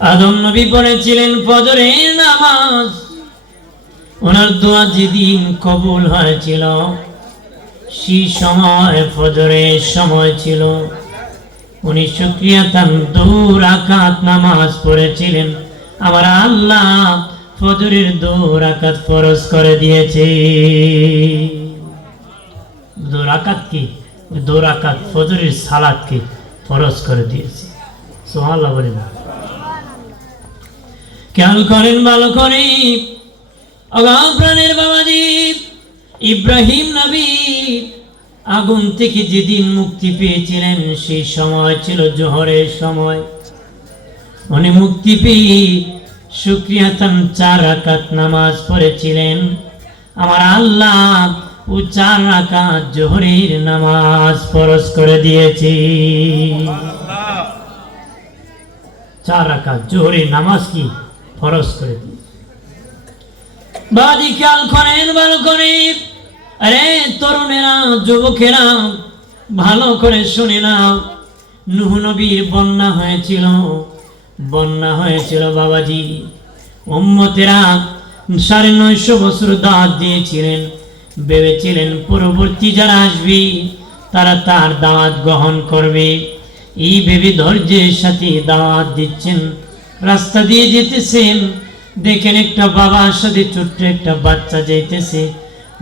আদম নবী পড়েছিলেন ফজরের নামাজ। ওনার দোয়া যেদিন কবুল হয়েছিল, সেই সময়, ফজরের সময় ছিল। উনি শুক্রিয়া তান দূর আকাত নামাজ পড়েছিলেন। আমার আল্লাহ ফজরের দূর আকাত ফরজ করে দিয়েছে। দূর আকাত কি? দূর আকাত ফজরের সালাদকে ফরজ করে দিয়েছে। সোহাল্লাহ বলে না। খেয়াল করেন ভালো করে। প্রাণের বাবাজি ইব্রাহিম নবী আগুন থেকে যেদিন মুক্তি পেয়েছিলেন সেই সময় ছিল জোহরের সময়। উনি মুক্তি পেয়ে শুক্রিয়া তান চার রাকাত নামাজ পড়েছিলেন। আমার আল্লাহ ও চার রাকাত জোহরের নামাজ ফরজ করে দিয়েছি। চার রাকাত জোহরের নামাজ কি? ফরজ করে বাদি খেয়াল করেন, ভালো করে। আরে, তরুণেরা, যুবকেরা, ভালো করে শুনে নুহ নবীর বন্যা হয়েছিল বন্যা হয়েছিল বাবাজি। সাড়ে নয়শো বছর দিয়েছিলেন, ভেবেছিলেন পরবর্তী যারা আসবে, তারা তার দাওয়াত গ্রহণ করবে। এই ভেবে ধৈর্যের সাথে দাওয়াত দিচ্ছেন রাস্তা দিয়ে যেতেছেন দেখেন একটা বাবা সাথে ছোট্ট একটা বাচ্চা যাইতেছে।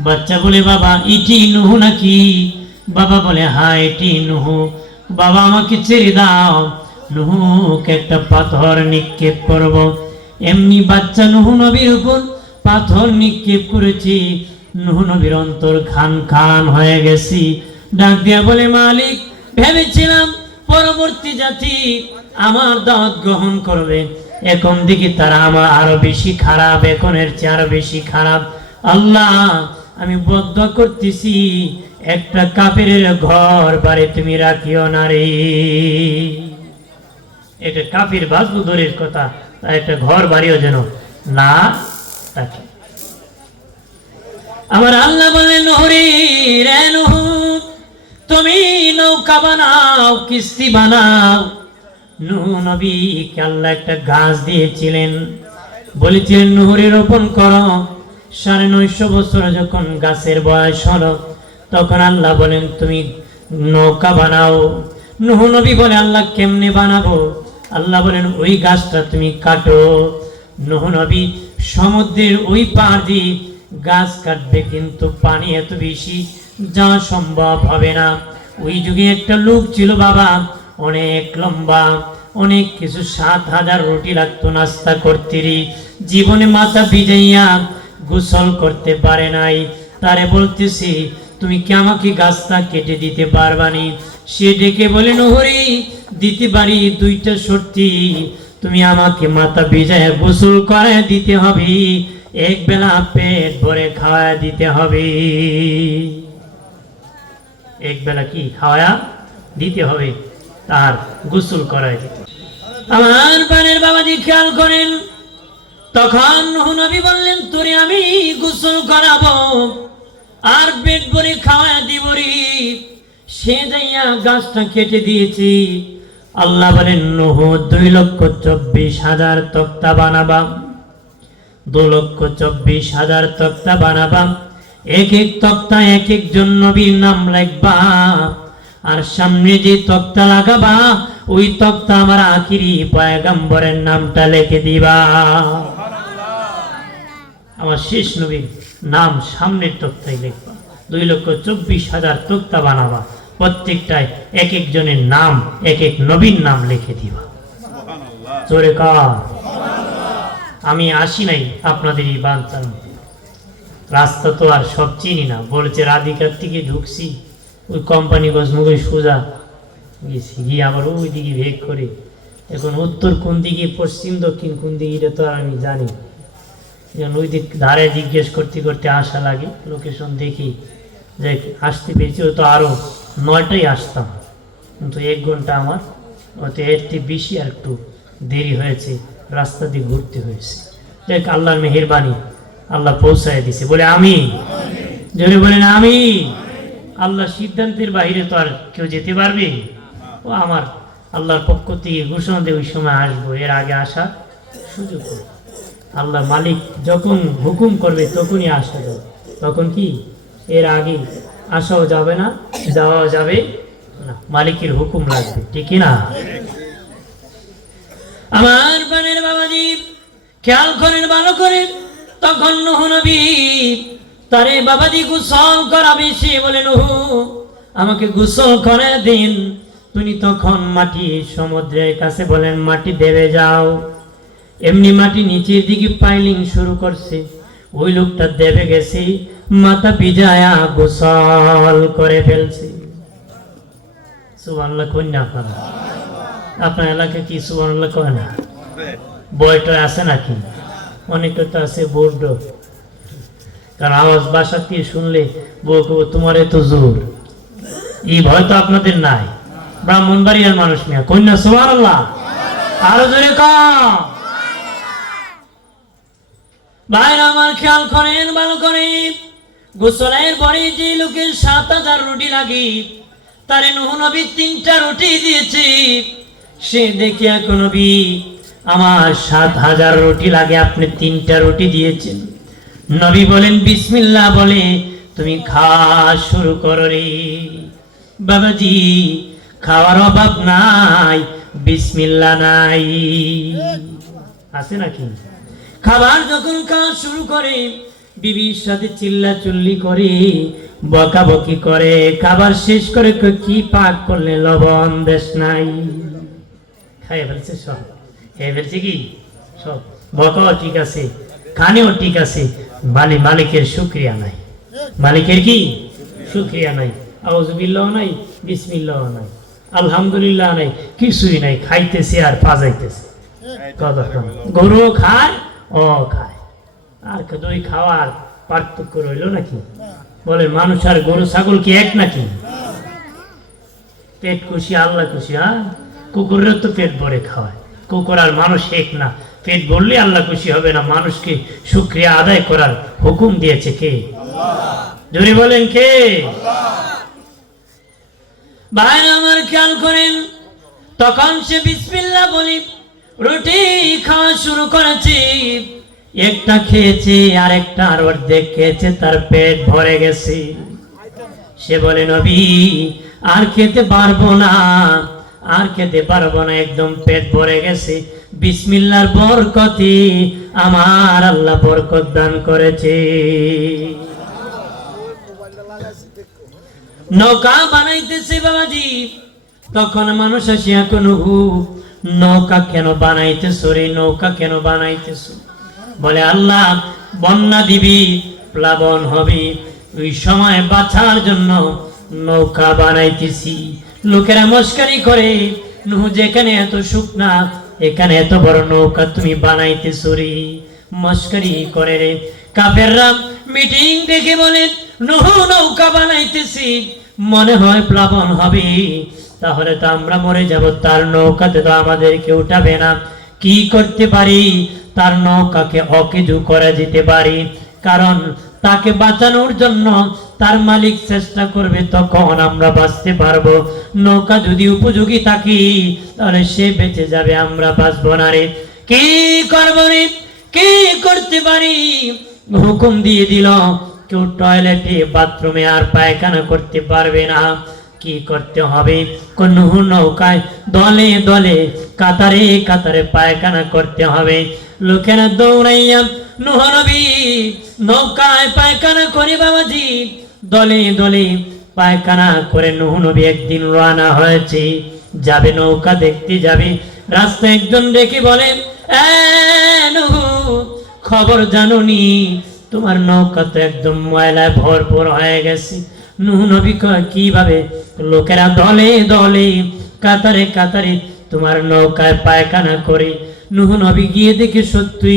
বাচ্চা বলে, বাবা ইটি নুহু নাকি? বাবা বলে হা এটি নুহু। বাবা, আমাকে ছেড়ে দাও। নুহুকে একটা পাথর নিক্ষেপ করব। এমনি বাচ্চা নুহু নবীর উপর পাথর নিক্ষেপ করেছি। নুহু নবীর অন্তর খান খান হয়ে গেছি। ডাক দিয়া বলে, মালিক, ভেবেছিলাম পরবর্তী জাতি আমার দাওয়াত গ্রহণ করবে। এখন দেখি তারা আমার আরও বেশি খারাপ এখন এর চেয়ে আরও বেশি খারাপ। আল্লাহ, আমি বদ্ধ করতেছি, একটা কাপের ঘর, বাড়ি তুমি রাখিও না রে। এটা কাফির বাজবু দরের কথা একটা ঘর বাড়িও যেন না আমার আল্লাহ বললেন নহরি রে নহু তুমি নৌকা বানাও, কিস্তি বানাও। নবীকে আল্লাহ একটা গাছ দিয়েছিলেন। বলেছিলেন, নুহরে রোপণ করো। সাড়ে নয়শো বছর যখন গাছের বয়স হলো, তখন আল্লাহ বলেন, তুমি নৌকা বানাও। নুহ নবী বলে, আল্লাহ কেমনে বানাবো? আল্লাহ বলেন, ওই গাছটা তুমি কাটো। নুহ নবী, সমুদ্রের ওই পাড় দিয়ে গাছ কাটবে, কিন্তু পানি এত বেশি যাওয়া সম্ভব হবে না। ওই যুগে একটা লোক ছিল বাবা, অনেক লম্বা, অনেক কিছু সাত হাজার রুটি লাগতো নাস্তা করতেরই। জীবনে মাথা ভিজাইয়া গোসল করতে পারে নাই। তারে বলতেছি, তুমি কি আমাকে গাছটা কেটে দিতে পারবানি সে ডেকে বলে, নহরি, দিতে পারি দুইটা সত্যি তুমি আমাকে মাথা ভিজাইয়া গোসল করে দিতে হবে। এক বেলা পেট ভরে খাওয়া দিতে হবে। এক বেলা কি খাওয়া দিতে হবে তার গোসল করায়। আমার পানের বাবাজি খেয়াল করেন, তখন নুহ নবী বললেন, তোরে আমি গোসল করাবো আর পেট ভরে খাওয়া দিব রে। সে যাইয়া গাছটা কেটে দিয়েছি। আল্লাহ বলেন, নুহ দুই লক্ষ চব্বিশ হাজার তক্তা বানাবাম দু লক্ষ চব্বিশ হাজার তক্তা বানাবা। এক এক তক্তা এক একজন নবীর নাম লিখবা। আর সামনে যে তক্তা লাগাবা, ওই তক্তা আমার আখিরি পয়গম্বরের নামটা লিখে দিবা। আমার শেষ নবীর নাম সামনের তক্তায় লিখবা। দুই লক্ষ চব্বিশ হাজার তক্তা বানাবা। প্রত্যেকটায় এক একজনের নাম, এক এক নবীর নাম লিখে দিবা। জোরে কার। আমি আসি নাই আপনাদের এই বান চালাতে রাস্তা তো আর সব চিনি না। বলছে, রাধিকার থেকে ঢুকছি। ওই কোম্পানি গজমুগে সোজা গেছি, গিয়ে আবার ওই দিকে ভেগ করে। এখন উত্তর কোন দিকে, পশ্চিম, দক্ষিণ কোন দিকে, এটা তো আর আমি জানি যেমন ওই দিক ধারে জিজ্ঞেস করতে করতে আসা লাগে। লোকেশন দেখি, যে আসতে পেরেছি তো আরও নয়টাই আসতাম। কিন্তু এক ঘণ্টা আমার ওতে এর থেকে বেশি আর একটু দেরি হয়েছে। রাস্তা দিয়ে ঘুরতে হয়েছে। দেখ আল্লাহর মেহেরবানি। আল্লাহ পৌঁছায় দিছে। বলে আমি জোরে বলেন আমি আল্লাহ সিদ্ধান্তের বাইরে তো আর কেউ যেতে পারবে? ও আমার আল্লাহর পক্ষ থেকে ঘোষণা দিয়ে, ওই সময় আসব। এর আগে আসার সুযোগ আল্লাহ মালিক যখন হুকুম করবে, তখনই আসা যাবে। তখন কি? এর আগে আসাও যাবে না, যাওয়াও যাবে না। মালিকের হুকুম লাগবে, ঠিক না? আমার বানের বাবাজি, খেয়াল করেন, ভালো করেন। তখন নুহ নবী তারে বাবাজি গোসল করাবে, সে বলে, নুহু, আমাকে গোসল করে দিন। তুমি তখন মাটি সমুদ্রের কাছে বলেন মাটি দেবে যাও। এমনি মাটি নিচের দিকে পাইলিং শুরু করছে। ওই লোকটা দেবে গেছে, মাথা পিজায়া গোসল করে ফেলছে। সুবহানাল্লাহ কন্যা আপনারা? আপনার এলাকায় কি সুবহানাল্লাহ কয় না? বয়টা আছে নাকি? অনেকে তো আছে বোর্ড কারণ আওয়াজ বাসা দিয়ে শুনলে বউ তোমার এত জোর। এই ভয় তো আপনাদের নাই। মানুষ মিয়া। কন্যা, সুবহানাল্লাহ। আরও জোরে ভাইরা আমার খেয়াল করেন, ভালো করে পরে যে লোকের সাত হাজার রুটি লাগে, তারে নবী তিনটা রুটি দিয়েছে। সে দেখে নবী আমার সাত হাজার রুটি লাগে, আপনি তিনটা রুটি দিয়েছেন। নবী বলেন, বিসমিল্লাহ বলে, তুমি খাওয়া শুরু করো রে বাবাজি, খাওয়ার অভাব নাই, বিসমিল্লাহ নাই। আছে নাকি? খাবার যখন খাওয়া শুরু করে, বিবির সাথে চিল্লা চুল্লি করে, বকাবকি করে, খাবার শেষ করে কি পাক করলে লবণ বেশ নাই। খাই ফেলছে সব। খেয়ে কি? সব। ঠিক আছে। খানেও ঠিক আছে। মালি মালিকের শুক্রিয়া নাই। মালিকের কি? শুক্রিয়া নাই। আউজবিল্লাহ নাই, বিসমিল্লাহ নাই। আলহামদুলিল্লাহ নাই। কিছুই নাই। খাইতেছে আর পাজাইতেছে। গরু খায়? ও খায়। আর দই খাওয়ার পার্থক্য রইল নাকি? বলে, মানুষ আর গরু, ছাগল কি এক নাকি? পেট খুশি, আল্লাহ খুশি হ্যাঁ? কুকুরের তো পেট ভরে খাওয়ায়। কুকুর আর মানুষ এক না। পেট ভরলে আল্লাহ খুশি হবে না। মানুষকে শুক্রিয়া আদায় করার হুকুম দিয়েছে কে? জোরে বলেন কে? ভাইরা আমার খেয়াল করেন তখন সে বিসমিল্লাহ বলি রুটি খাওয়া শুরু করেছে। একটা খেয়েছে আর একটা আর অর্ধেক খেয়েছে তার পেট ভরে গেছে। সে বলে নবী আর খেতে পারব না। আর খেতে পারব না, একদম পেট ভরে গেছে। বিসমিল্লার বরকতে আমার আল্লাহ বরকত দান করেছে। নৌকা বানাইতেছে বাবাজি, তখন মানুষ আসিয়া কোন, নৌকা কেন বানাইতেছ রে, নৌকা কেন বানাইতেছ? বলে, আল্লাহ, বন্যা দিবি, প্লাবন হবে, ওই সময় বাঁচার জন্য নৌকা বানাইতেছি। লোকেরা মস্কারি করে, নুহ, যেখানে এত শুকনা, এখানে এত বড় নৌকা তুমি বানাইতেছো রে মস্কারি করে রে। কাফেররা মিটিং দেখে বলে, নুহ, নৌকা বানাইতেছি, মনে হয় প্লাবন হবে। তাহলে তো আমরা মরে যাব, তার নৌকাতে তো আমাদেরকে উঠাবে না। কি করতে পারি? তার নৌকাকে অকেজু করা যেতে পারি। কারণ তাকে বাঁচানোর জন্য তার মালিক চেষ্টা করবে, তখন আমরা বাঁচতে পারব। নৌকা যদি উপযোগী থাকি, তাহলে সে বেঁচে যাবে, আমরা বাঁচবো না রে। কি করব রে? কি করতে পারি? হুকুম দিয়ে দিল, কেউ টয়লেটে, বাথরুমে আর পায়খানা করতে পারবে না। কি করতে হবে? কোন নৌকায় দলে দলে, কাতারে কাতারে পায়খানা করতে হবে। লোকেরা দৌড়াইয়া নহনবী নৌকায় পায়খানা করে বাবাজি, দলে দলে পায়খানা করে নহনবী একদিন রানা হয়েছে। যাবে নৌকা, দেখতে যাবে। রাস্তায় একজন ডেকে বলে খবর জানুনি? তোমার নৌকা তো একদম ময়লায় ভরপুর হয়ে গেছে। নুহ নবী কীভাবে? লোকেরা দলে দলে, কাতারে কাতারে তোমার নৌকায় পায়খানা করে। নুহ নবী গিয়ে দেখে সত্যি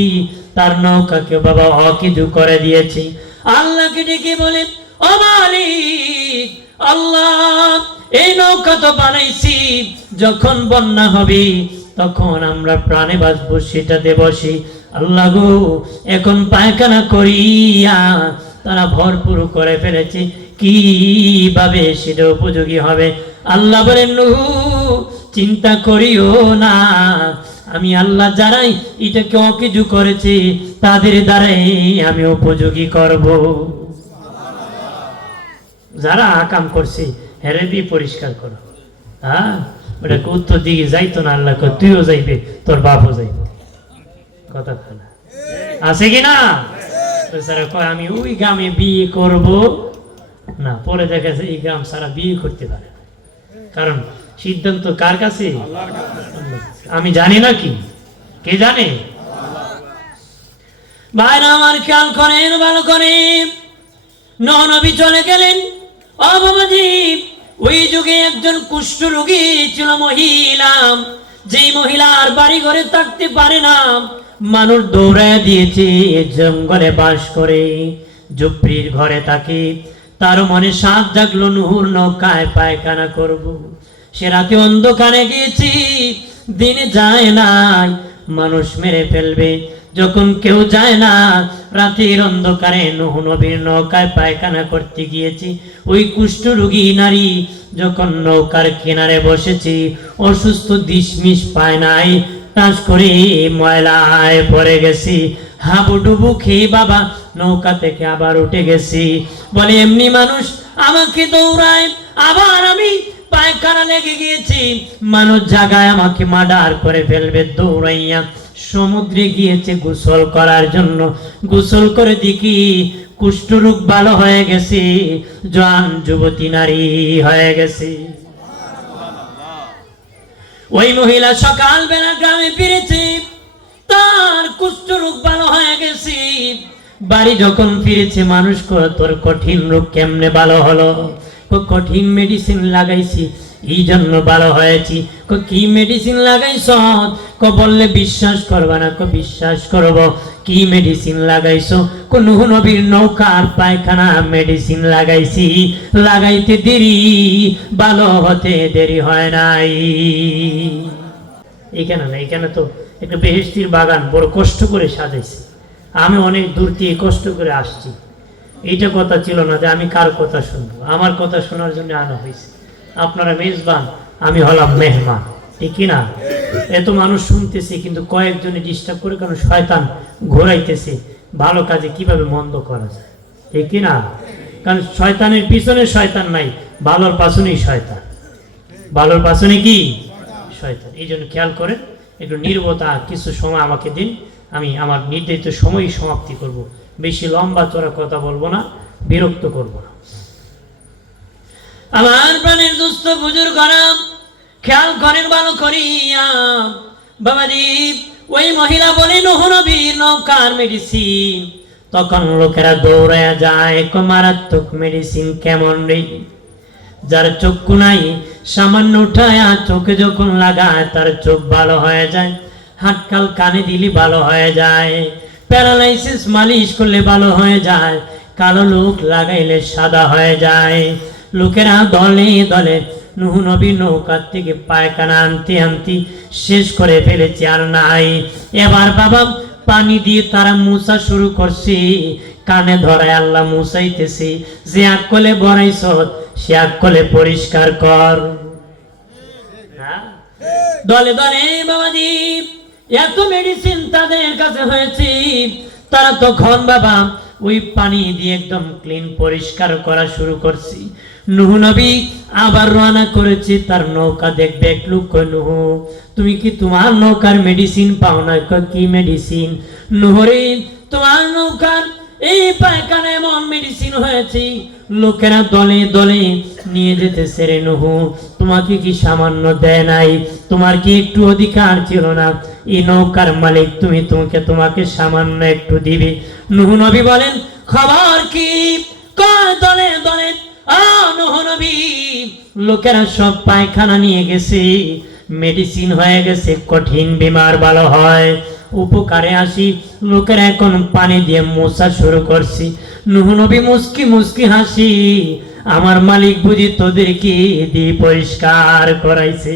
তার নৌকাকে বাবা অকিজু করে দিয়েছে। আল্লাহকে ডেকে মালিক, আল্লাহ, এই নৌকা তো বানাইছি। যখন বন্যা হবে, তখন আমরা প্রাণে বাঁচবো, সেটাতে বসি। আল্লাহ গো, এখন পায়খানা করিয়া তারা ভরপুর করে ফেলেছে। কীভাবে সেটা উপযোগী হবে? আল্লাহ বলেন চিন্তা করিও না। আমি আল্লাহ যারাই, এটাকে অকিজু করেছি, তাদের দ্বারাই আমি উপযোগী করব। যারা আকাম করছে, হেরে দিয়ে পরিষ্কার করো। হ্যাঁ? ওটাকে উত্তর দিকে যাইতো না আল্লাহ তুইও যাইবে, তোর বাপও যাইবে। কথা কয় না? আছে কি না? আমি ওই গ্রামে বিয়ে করব। না, পরে দেখা যায় এই গ্রাম সারা বিয়ে করতে পারে কারণ সিদ্ধান্ত কার কাছে? আমি জানি না কি। কে জানে? ভাইরা আমার খেয়াল করেন, ভালো করেন। নবী চলে গেলেন। অবাবাজি ওই যুগে একজন কুষ্ঠ রোগী ছিল মহিলা। যেই মহিলার বাড়ি ঘরে থাকতে পারে না, মানুষ দৌড়ায় দিয়েছে, জঙ্গলে বাস করে। জুপ্রির ঘরে থাকে তার মনে সাপ জাগলো নুহুর নৌকায় পায়খানা করব। সে রাতে অন্ধকারে গিয়েছি, দিনে যায় নাই, মানুষ মেরে ফেলবে। যখন কেউ যায় না, রাতের অন্ধকারে নুহ নবীর নৌকায় পায়খানা করতে গিয়েছি। ওই কুষ্ঠ রোগী নারী যখন নৌকার কিনারে বসেছি, অসুস্থ দিশমিশ পায় নাই টাস করে ময়লায় পড়ে গেছি। হাবুডুবু খেয়ে বাবা নৌকা থেকে আবার উঠে গেছি। বলে, এমনি মানুষ, আমাকে দৌড়ায়, আবার আমি পায়খানা লেগে গিয়েছি। মানুষ জাগায় আমাকে মার্ডার করে ফেলবে দৌড়াইয়া। সমুদ্রে গিয়েছে গোসল করার জন্য। গোসল করে দেখি কুষ্ঠরোগ ভালো হয়ে গেছে। জোয়ান যুবতী নারী হয়ে গেছে। ওই মহিলা সকাল বেলা গ্রামে ফিরেছে। তার কুষ্ঠরোগ ভালো হয়ে গেছে। বাড়ি যখন ফিরেছে, মানুষ তোর কঠিন রোগ কেমনে ভালো হলো? কঠিন মেডিসিন লাগাইছি এই জন্য ভালো হয়েছি। কয়, কি মেডিসিন লাগাইছ? ক বললে বিশ্বাস করবা না ক বিশ্বাস করব। কি মেডিসিন লাগাইছো? কোন নবীর নৌকার পায়খানা মেডিসিন লাগাইছি। লাগাইতে দেরি ভালো হতে দেরি হয় নাই। এখানে না এখানে তো একটা বেহেস্তির বাগান বড় কষ্ট করে সাজাইছে। আমি অনেক দূর থেকে কষ্ট করে আসছি। এইটা কথা ছিল না যে আমি কার কথা শুনব? আমার কথা শোনার জন্য আনা হয়েছে। আপনারা মেজবান, আমি হলাম মেহমান। ঠিক না এত মানুষ শুনতেছে, কিন্তু কয়েকজনে ডিস্টার্ব করে কারণ শয়তান ঘোরাইতেছে। ভালো কাজে কীভাবে মন্দ করা যায়? ঠিক না কারণ শয়তানের পিছনে শয়তান নাই, ভালোর পাশনেই শয়তান। ভালোর পাশনে কি? শয়তান। এই জন্য খেয়াল করেন, একটু নির্বতা কিছু সময় আমাকে দিন। আমি আমার নির্ধারিত সময়ই সমাপ্তি করব। বেশি লম্বা চড়া কথা বলব না, বিরক্ত করব না। আমার প্রাণের দুস্থ বুজুর করাম খেয়াল করেন ভালো করিয়া। বাবাজি ওই মহিলা বলে নহনবীর নৌকার মেডিসিন তখন লোকেরা দৌড়ায় যায় মারাত্মক মেডিসিন কেমন রে? যার চক্ষু নাই, সামান্য উঠায় চোখে যখন লাগায়, তার চোখ ভালো হয়ে যায় হাটকাল কানে দিলি ভালো হয়ে যায়। প্যারালাইসিস মালিশ করলে ভালো হয়ে যায়। কালো লোক লাগাইলে সাদা হয়ে যায়। লোকেরা দলে দলে নুহ নবী নৌকার থেকে পায়খানা আনতে আনতে শেষ করে ফেলেছে আর নাই। এবার বাবা পানি দিয়ে তারা মুসা শুরু করছে। কানে ধরায় আল্লাহ মুসাইতেছে যে আকলে বড়াইছ সে আকলে পরিষ্কার কর। হ্যাঁ? দলে দলে বাবাজি এত মেডিসিন তাদের কাছে হয়েছে। তারা তখন বাবা ওই পানি দিয়ে একদম ক্লিন পরিষ্কার করা শুরু করছি। নুহু নবী আবার রওনা করেছে, তার নৌকা দেখবে এক লোক নুহু, তুমি কি তোমার নৌকার মেডিসিন পাও না? কি মেডিসিন নুহরে তোমার নৌকার এই পায়খানা এমন মেডিসিন হয়েছে। লোকেরা দলে দলে নিয়ে যেতে সেরে নুহু। তোমাকে কি সামান্য দেয় নাই? তোমার কি একটু অধিকার ছিল না? এই নৌকার মালিক তুমি, তোমাকে তোমাকে সামান্য একটু দিবে। নুহু নবী বলেন, খবর কি? দলে দলে? লোকেরা সব পায়খানা নিয়ে গেছে। মেডিসিন হয়ে গেছে, কঠিন বিমার ভালো হয়। উপকারে আসি, লোকেরা এখন পানি দিয়ে মোছা শুরু করছি। নুহু নবী মুস্কি মুস্কি হাসি, আমার মালিক বুঝি তোদেরকে দিয়ে পরিষ্কার করাইছে।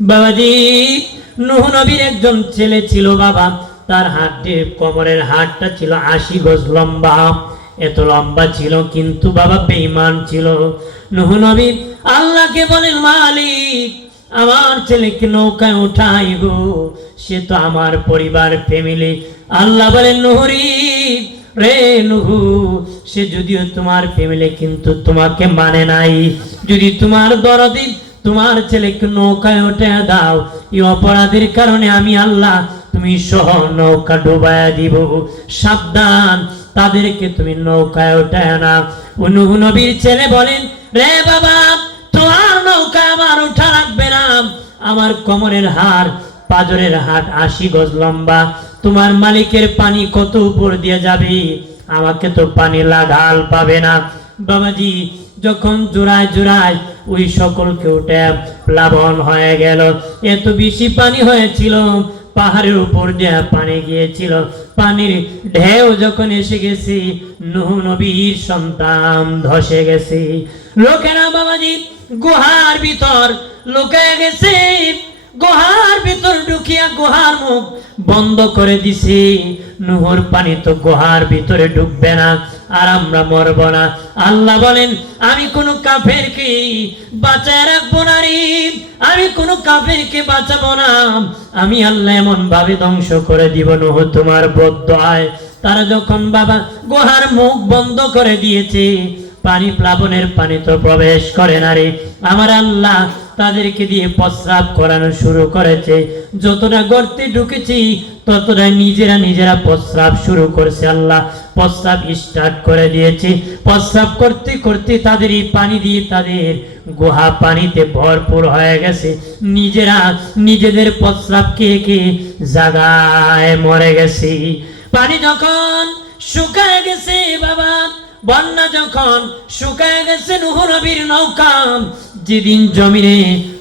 বাবাজি, নুহ নবীর একজন ছেলে ছিল বাবা। তার হাতটি কোমরের হাতটা ছিল আশি গজ লম্বা। এত লম্বা ছিল, কিন্তু বাবা বেঈমান ছিল। নুহ নবী, আল্লাহকে বলেন, মালিক, আমার ছেলেকে নৌকায় উঠাই গো। সে তো আমার পরিবার, ফ্যামিলি। আল্লাহ বলেন, নুহরি, রে নুহু, সে যদিও তোমার ফ্যামিলি, কিন্তু তোমাকে মানে নাই। যদি তোমার দরদি তোমার ছেলেকে নৌকায় উঠে দাও। এই অপরাধের কারণে আমি আল্লাহ তুমি সহ নৌকা ডুবাইয়া দিব। সাবধান, তাদেরকে তুমি নৌকায় উঠে না অনুহ নবীর ছেলে বলেন, রে বাবা, তোমার নৌকা আমার উঠা রাখবে না। আমার কোমরের হার পাজরের হাট আশি গজ লম্বা। তোমার মালিকের পানি কত উপর দিয়ে যাবে? আমাকে তো পানি লাগাল পাবে না। বাবাজি, যখন জোড়ায় জোড়ায় ওই সকলকে উঠে প্লাবন হয়ে গেল। এত বেশি পানি হয়েছিল, পাহাড়ের উপর দিয়ে পানি গিয়েছিল। পানির ঢেউ যখন এসে গেছে, নুহ নবীর সন্তান ধসে গেছে। লোকেরা, বাবাজি, গুহার ভিতর লুকায় গেছে। গুহার ভিতর ঢুকিয়া গুহার মুখ বন্ধ করে দিছি। নুহর পানি তো গুহার ভিতরে ঢুকবে না। আর আমরা মরব না। আল্লাহ বলেন, আমি কোন কাফেরকে বাঁচায় রাখব না রে। আমি কোন কাফেরকে বাঁচাবো না। আমি আল্লাহ এমন ভাবে ধ্বংস করে দিব নুহ, তোমার বদ্ধ আয় তারা যখন বাবা গুহার মুখ বন্ধ করে দিয়েছে, পানি প্লাবনের পানি তো প্রবেশ করে না রে। আমার আল্লাহ তাদেরকে দিয়ে প্রস্রাব করানো শুরু করেছে। যতটা গর্তে ঢুকেছি ততটা নিজেরা নিজেরা প্রস্রাব শুরু করছে আল্লাহ। প্রস্রাব স্টার্ট করে দিয়েছে। প্রস্রাব করতে করতে তাদের এই পানি দিয়ে তাদের গুহা পানিতে ভরপুর হয়ে গেছে। নিজেরা নিজেদের প্রস্রাব খেয়ে খেয়ে জাগায় মরে গেছে। পানি যখন শুকায় গেছে বাবা, বন্যা যখন শুকায় গেছে নুহ নবীর নৌকা, যেদিন জমিনে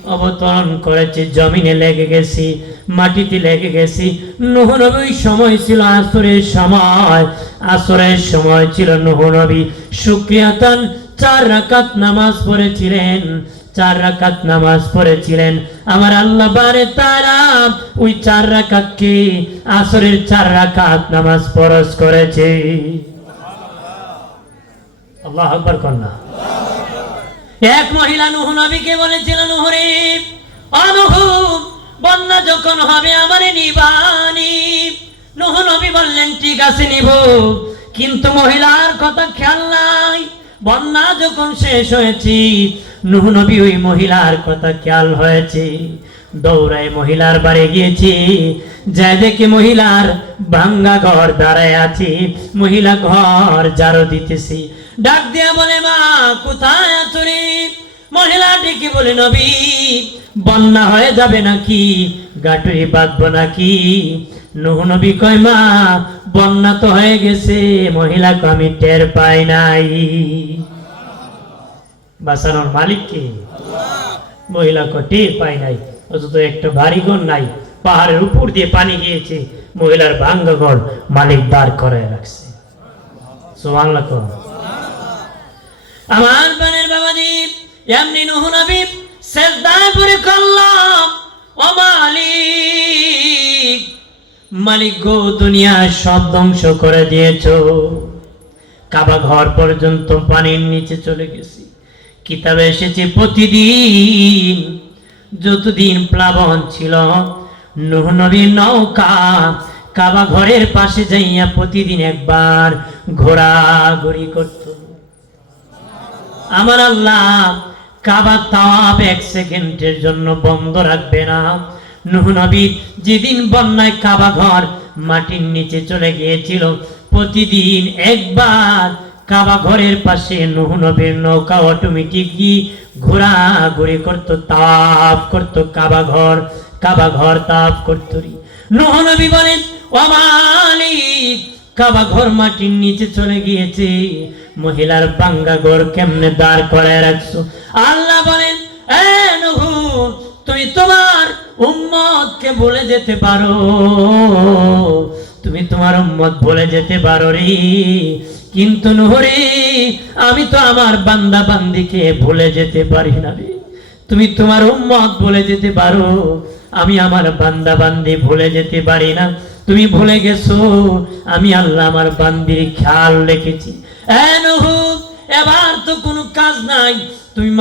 অবতরণ করেছে, জমিনে লেগে গেছি, মাটিতে লেগে গেছি। নুহ নবী সময় ছিল আসরের সময়। আসরের সময় ছিল নুহ নবী। সুক্রিয়াতান, চার রাকাত নামাজ পড়েছিলেন। চার রাকাত নামাজ পড়েছিলেন। আমার আল্লাহ বারে তারা ওই চার রাকাতকে আসরের চার রাকাত নামাজ ফরজ করেছে। আল্লাহ আকবার কন্যা এক মহিলা নুহ নবীকে বলেছিল নুহরে বন্যা যখন হবে আমারে নিবানি। নুহ নবী বললেন, ঠিক আছে, নিব। কিন্তু মহিলার কথা খেয়াল নাই। বন্যা যখন শেষ হয়েছি, নুহ নবী ওই মহিলার কথা খেয়াল হয়েছে। দৌড়ায় মহিলার বাড়ি গিয়েছি। যাই দেখি মহিলার ভাঙ্গা ঘর দাঁড়ায় আছে। মহিলা ঘর জারো দিতেছি। ডাক দিয়া বলে, মা, কোথায় আছো মহিলা ডেকে বলে, নবী, বন্যা হয়ে যাবে নাকি? গাটুরি বাঁধবো নাকি? নবী কয়, মা, বন্যা তো হয়ে গেছে, মহিলাকে আমি টের পাই নাই। মালিক কে মহিলা টের পাই নাই, অথচ একটা ভারী ঘর নাই, পাহাড়ের উপর দিয়ে পানি গিয়েছে, মহিলার ভাঙ্গা ঘর মালিক বার করে রাখছে। সোমাল্লা কর। আমার পানের বাবাজি এমনি নুহ নবী সেজদায় পড়ে করলাম। ও মালিক মালিক গো দুনিয়া সব ধ্বংস করে দিয়েছ। কাবা ঘর পর্যন্ত পানির নিচে চলে গেছি। কিতাবে এসেছে, প্রতিদিন যতদিন প্লাবন ছিল, নুহ নবীর নৌকা কাবা ঘরের পাশে যাইয়া প্রতিদিন একবার ঘোরাঘুরি করত। আমার আল্লাহ কাবা তাওয়াব এক সেকেন্ডের জন্য বন্ধ রাখবে না নুহ নবী যেদিন বন্যায় কাবা ঘর মাটির নিচে চলে গিয়েছিল, প্রতিদিন একবার কাবা ঘরের পাশে নুহ নবীর নৌকা অটোমেটিক ঘোরাঘুরি করতো, তাপ করতো কাবা ঘর কাবা ঘর তাপ করতো। নুহ নবী বলেন, ও মালিক, কাবা ঘর মাটির নিচে চলে গিয়েছে মহিলার বাঙ্গা ঘর কেমনে দাঁড় করায় রাখছো? আল্লাহ বলেন তুমি তোমার উম্মতকে বলে যেতে পারো। তুমি তোমার উম্মত বলে যেতে পারো রে। কিন্তু নহরে আমি তো আমার বান্দা বান্দিকে ভুলে যেতে পারি না রে। তুমি তোমার উম্মত বলে যেতে পারো। আমি আমার বান্দা বান্দি ভুলে যেতে পারি না। তুমি ভুলে গেছো, আমি আল্লাহ আমার বান্দির খেয়াল রেখেছি। এবার তো কোনো কাজ নাই। তুমি